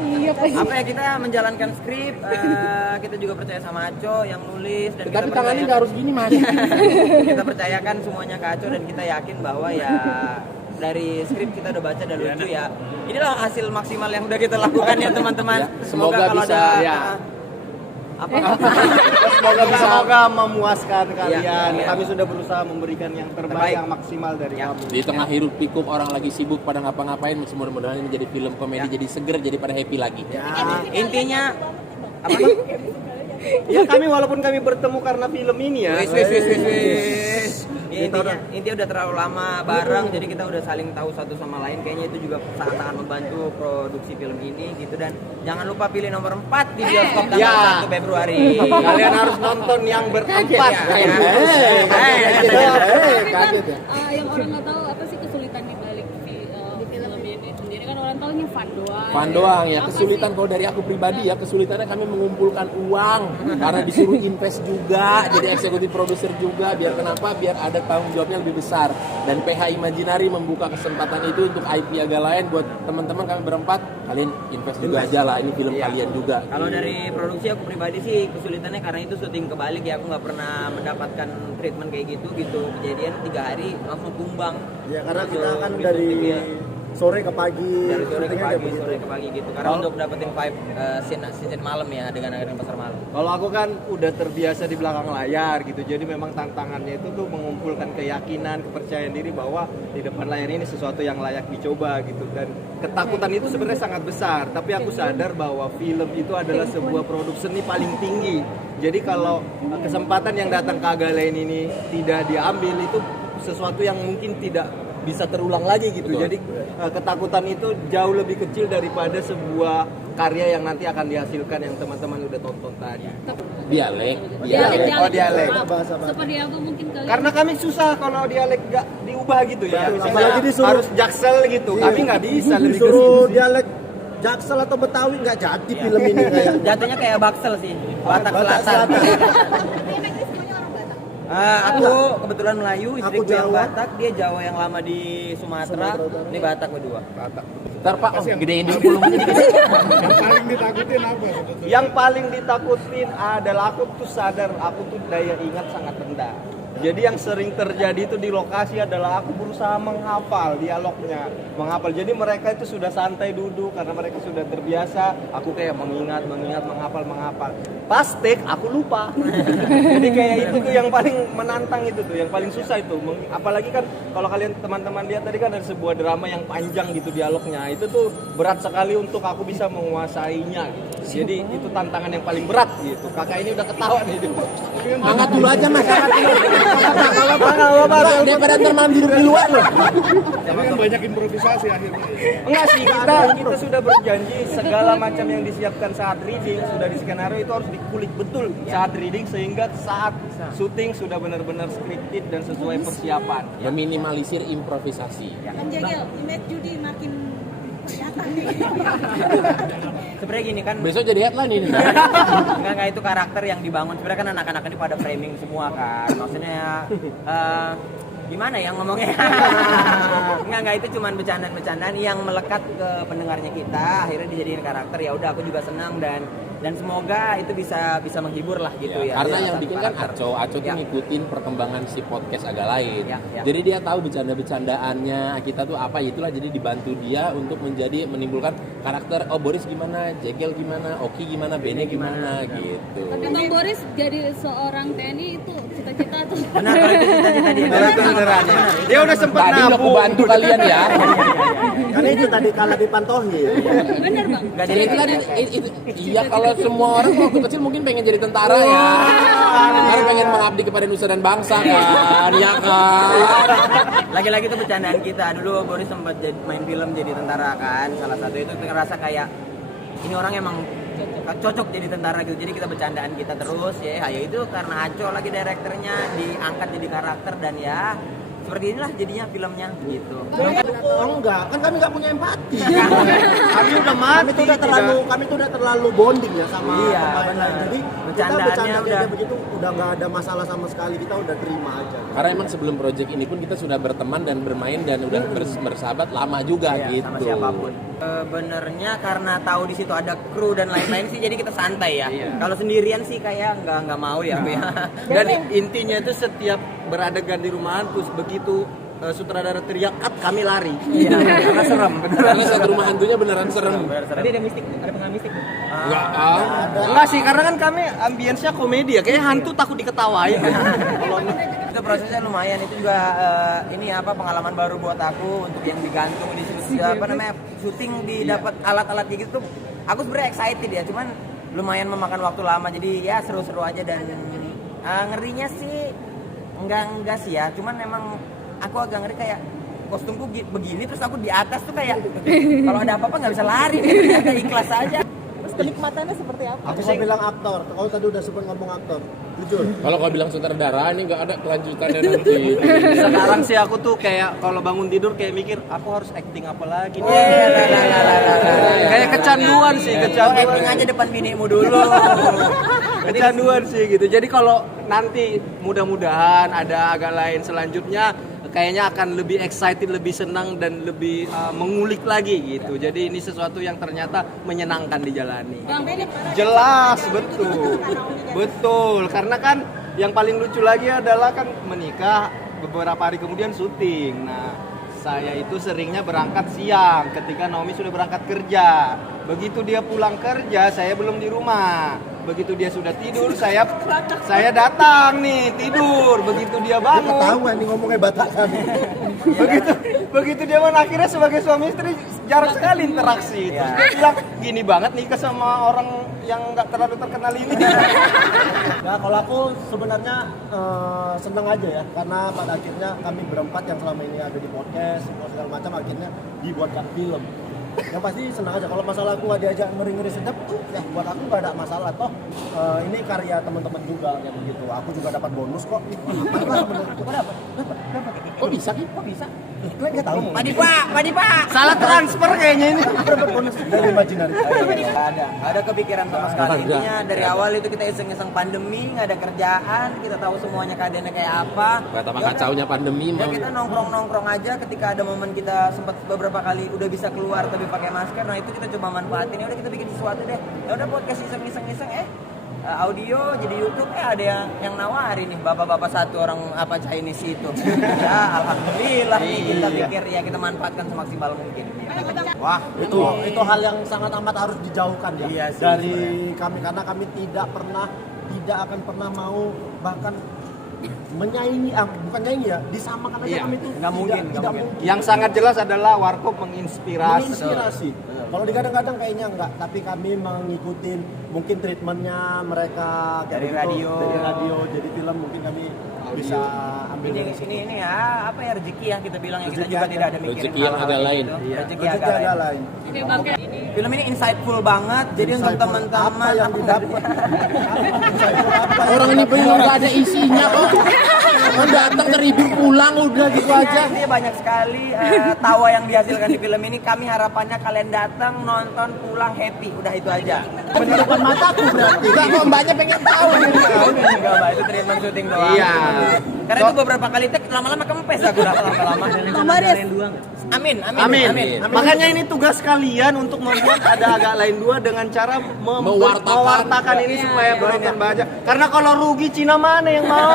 Apa ya, kita menjalankan skrip, kita juga percaya sama Aco yang nulis dan Tapi tangannya nggak harus gini mas. kita percayakan semuanya ke Aco dan kita yakin bahwa ya dari skrip kita udah baca dan lucu ya. Inilah hasil maksimal yang udah kita lakukan ya teman-teman. Semoga kalau bisa Semoga memuaskan kalian. Iya. Kami sudah berusaha memberikan yang terbaik, yang maksimal dari kami. Di tengah hiruk pikuk orang lagi sibuk pada ngapa-ngapain, mudah-mudahan ini jadi film komedi, jadi seger, jadi pada happy lagi. Ya, Intinya apa? ya kami walaupun kami bertemu karena film ini ya. Ya, intinya udah terlalu lama bareng, jadi kita udah saling tahu satu sama lain. Kayaknya itu juga sangat-sangat membantu produksi film ini gitu. Dan jangan lupa pilih nomor 4 di bioskop tanggal 1 Februari. Kalian harus nonton yang berempat. Kaget ya. Yang orang nggak tahu apa sih kesulitan di balik film ini sendiri, kan orang tahunya fun doang. Fun doang ya, Apa kesulitan sih? kalau dari aku pribadi ya, kesulitannya kami mengumpulkan uang karena disuruh invest juga, jadi eksekutif produser juga, biar kenapa? Biar ada tanggung jawabnya lebih besar. Dan PH Imaginary membuka kesempatan itu untuk IP agak lain buat teman-teman kami berempat, kalian invest juga aja lah, ini film kalian juga. Kalau dari produksi aku pribadi sih kesulitannya karena itu syuting kebalik ya, aku nggak pernah mendapatkan treatment kayak gitu. Kejadian 3 hari langsung tumbang. Ya karena Langsung kita kan gitu, dari TV-nya. sore ke pagi. Dari sore ke syutingnya pagi, kayak begitu. sore ke pagi gitu. Karena untuk dapetin vibe scene malam ya, dengan pasar malam. Kalau aku kan udah terbiasa di belakang layar gitu, jadi memang tantangannya itu tuh mengumpulkan keyakinan, kepercayaan diri bahwa di depan layar ini sesuatu yang layak dicoba gitu. Dan ketakutan itu sebenarnya sangat besar, tapi aku sadar bahwa film itu adalah sebuah produk seni paling tinggi. Jadi kalau kesempatan yang datang ke Agalain ini tidak diambil, itu sesuatu yang mungkin tidak bisa terulang lagi gitu. Betul. Jadi ketakutan itu jauh lebih kecil daripada sebuah karya yang nanti akan dihasilkan yang teman-teman udah tonton tadi. Dialek. Dialek. Bahasa seperti apa mungkin kalian? Karena kami susah kalau dialek nggak diubah gitu ya. apalagi disuruh- harus jaksel gitu. Kami nggak bisa lebih ke Disuruh situ. dialek Jaksel atau Betawi nggak jadi film ini kayak. Jatuhnya kayak Baksel sih, Batak Selatan. Aku kebetulan Melayu, istriku Aku yang Jawa. Batak, dia Jawa yang lama di Sumatera. Ini Batak berdua. Ntar Pak, gedein dulu volumenya dikit. Yang paling ditakutin adalah aku tuh sadar aku tuh daya ingat sangat rendah. Jadi yang sering terjadi itu di lokasi adalah aku berusaha menghafal dialognya, menghafal. Jadi mereka itu sudah santai duduk karena mereka sudah terbiasa. Aku kayak mengingat, menghafal. Pas take aku lupa. Jadi kayak itu tuh yang paling menantang itu tuh, yang paling susah itu. Apalagi kan kalau kalian teman-teman lihat tadi kan ada sebuah drama yang panjang gitu dialognya. Itu tuh berat sekali untuk aku bisa menguasainya gitu. Jadi itu tantangan yang paling berat gitu. Kakak ini udah ketawa nih. Angkat dulu aja mas, angkat dulu. Apa-apa. Daripada ntar malam duduk di luar loh. Enggak sih, kita sudah berjanji segala macam yang disiapkan saat reading sudah di skenario itu harus dikulik betul saat reading sehingga saat syuting sudah benar-benar scripted dan sesuai persiapan. Meminimalisir improvisasi. Kan Jagel, image Judi makin kelihatan nih. Sebenarnya gini kan, Besok jadi headline ini. enggak itu karakter yang dibangun. Sebenarnya kan anak-anak ini pada framing semua kan. Maksudnya gimana ya ngomongnya? Enggak itu cuman bercandaan-bercandaan yang melekat ke pendengarnya kita. Akhirnya dijadiin karakter. Ya udah aku juga senang dan semoga itu bisa menghibur lah gitu ya. Karena Ya, yang satu bikin kan karakter. Aco tuh Ya. ngikutin perkembangan si podcast agak lain. Ya. Jadi dia tahu bercanda-bercandaannya kita tuh apa, itulah jadi dibantu dia untuk menimbulkan karakter. Oh Boris gimana, Jegel gimana, Oki gimana, Bene gimana gitu. Tapi Bang Boris jadi seorang TNI itu cita-cita tuh. Benar, kalau itu cita-cita dia. Beneran ya. Dia udah sempat Tadi udah aku nabung. bantu kalian ya. Karena itu tadi kalah di Pantohi. Bener Bang. Enggak Jadi jadi itu tadi, iya kalau semua orang waktu kecil mungkin pengen jadi tentara ya. Karena pengen mengabdi kepada nusa dan bangsa kan, ya kan. Lagi-lagi itu bercandaan kita. Dulu Boris sempat main film jadi tentara kan. Salah satu itu ngerasa kayak ini orang emang cocok jadi tentara gitu. Jadi kita bercandaan kita terus ya itu karena Aco lagi direkturnya diangkat jadi karakter dan ya seperti inilah jadinya filmnya gitu. Oh enggak, kan kami nggak punya empati. Kami udah mati. Kami tuh udah terlalu bonding ya sama Iya, pemain benar. lain. Jadi kita Bercandaannya bercanda udah- kayak begitu udah nggak ada masalah sama sekali, kita udah terima aja. Karena emang sebelum project ini pun kita sudah berteman dan bermain dan udah bersahabat lama juga Iya, gitu. sama siapapun. Sebenarnya karena tahu di situ ada kru dan lain-lain sih, jadi kita santai ya. Kalau sendirian sih kayak nggak mau ya. Dan intinya itu setiap beradegan di rumahan terus begitu sutradara teriak cut kami lari. Karena serem. Karena satu rumah hantunya beneran serem. Tadi ada mistik, ada pengaruh mistik. Enggak, Enggak sih, karena kan kami ambience-nya komedi ya. Kayak hantu takut diketawain. Itu prosesnya lumayan, itu juga ini pengalaman baru buat aku untuk yang digantung di syuting di dapat alat-alat kayak gitu tuh. Aku sebenarnya excited ya, cuman lumayan memakan waktu lama, jadi ya seru-seru aja. Dan ngerinya sih enggak sih ya, cuman emang aku agak ngeri kayak kostumku begini terus aku di atas tuh kayak kalau ada apa-apa nggak bisa lari, kayak ikhlas aja. Terus kenikmatannya seperti apa? Aku mau bilang aktor. Kau tadi udah sempat ngomong aktor. Jujur. Kalau kau bilang sutradara ini nggak ada kelanjutannya nanti. Sekarang sih aku tuh kayak kalau bangun tidur kayak mikir aku harus acting apa lagi nih. Kayak kecanduan sih, Acting aja depan binimu dulu. kecanduan sih gitu. Jadi kalau nanti mudah-mudahan ada agak lain selanjutnya, kayaknya akan lebih excited, lebih senang dan lebih mengulik lagi gitu. Jadi ini sesuatu yang ternyata menyenangkan dijalani. Jelas, betul. Karena kan yang paling lucu lagi adalah kan menikah beberapa hari kemudian syuting. Nah, saya itu seringnya berangkat siang ketika Naomi sudah berangkat kerja. Begitu dia pulang kerja, saya belum di rumah. Begitu dia sudah tidur, saya datang nih tidur. Begitu dia bangun, Ketahuan nih ngomongnya Batak kami. begitu dia bangun, akhirnya sebagai suami istri jarang sekali interaksi. Terus dia bilang gini banget nikah sama orang yang nggak terlalu terkenal ini. Nah, kalau aku sebenarnya senang aja ya, karena pada akhirnya kami berempat yang selama ini ada di podcast segala macam akhirnya dibuatkan film. Yang pasti senang aja. Kalau masalah aku nggak diajak ngeri-ngeri sedap tuh, ya buat aku nggak ada masalah toh. Ini karya teman-teman juga yang begitu. Aku juga dapat bonus kok. Apa menurutku dapat? Kok bisa? Kok bisa? Kalian nggak tahu? Padi pak. Salah transfer kayaknya ini. Dapat bonus dari Imaginary. Ada kepikiran sama sekali. Intinya dari awal itu kita iseng-iseng pandemi, nggak ada kerjaan, kita tahu semuanya keadaannya kayak apa. Betapa kacaunya pandemi Ya mah. kita nongkrong aja, ketika ada momen kita sempat beberapa kali udah bisa keluar tapi pakai masker, nah itu kita coba manfaatin. Ya udah kita bikin sesuatu deh. Ya udah podcast iseng audio jadi YouTube, ada yang nawarin nih bapak-bapak satu orang Chinese itu. Ya alhamdulillah nih kita pikir ya kita manfaatkan semaksimal mungkin. Wah, itu hal yang sangat amat harus dijauhkan ya Iya sih, dari kami, karena kami tidak akan pernah mau bahkan menyaingi, bukan nyaingi ya, disamakan aja kami itu nggak mungkin. Yang sangat jelas adalah Warkop menginspirasi. Kalau digadang-gadang kayaknya enggak, tapi kami mengikuti mungkin treatmentnya mereka Dari gitu. radio. Dari radio jadi film mungkin kami bisa ambil dari sini. Ini ya rezeki ya kita bilang, yang kita Rezeki juga aja. tidak ada mikirin Rezeki yang hal-hal agak kayak lain. gitu. Rezeki Rezeki agak agak lain. lain. Oke Bang, ini Film ini insightful banget, jadi untuk Insightful. teman-teman Apa yang didapat? Orang ini belum nggak ada isinya kok. Kan datang terhibur pulang udah gitu aja. Ini banyak sekali tawa yang dihasilkan di film ini. Kami harapannya kalian datang, nonton, pulang happy, udah itu aja. Depan mataku berarti. Enggak kok mbaknya pengen tahu. Enggak, Mbak, itu treatment syuting doang. Iya. Karena itu beberapa kali take lama-lama kempes aku lama-lama. Amin. Makanya ini tugas kalian untuk membuat ada agak lain dua dengan cara mewartakan ini supaya penonton baca. Karena kalau rugi Cina mana yang mau?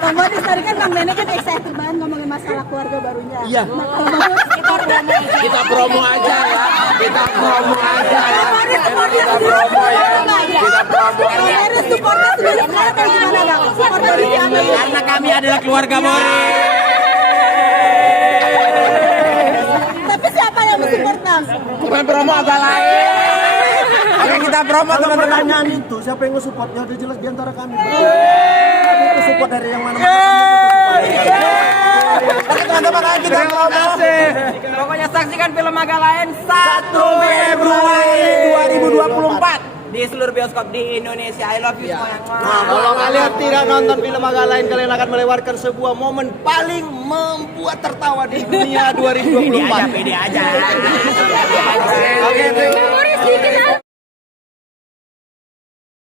Bang Boris tadi kan Bang Dene kan excited banget ngomongin masalah keluarga barunya. Iya. Nah, kalau Bang Boris kita promo. Kita promo aja ya. Kita promo aja ya. Kita promo ya. Kita promo aja. Harus supportnya sendiri kenapa gimana Bang? Support dari siapa? Karena kami adalah keluarga Boris. Tapi siapa yang mensupport Bang? Bukan promo agak lain. Oke, kita promo Kalau teman-teman. pertanyaan itu siapa yang nge-supportnya udah jelas di antara kami. Itu support dari yang mana? Oke teman-teman, kita promo. Pokoknya saksikan film agak lain 1 Februari 2024 di seluruh bioskop di Indonesia. I love you semua. Nah, kalau kalian tidak nonton film agak lain, kalian akan melewatkan sebuah momen paling membuat tertawa di dunia 2024. Pede aja. Oke,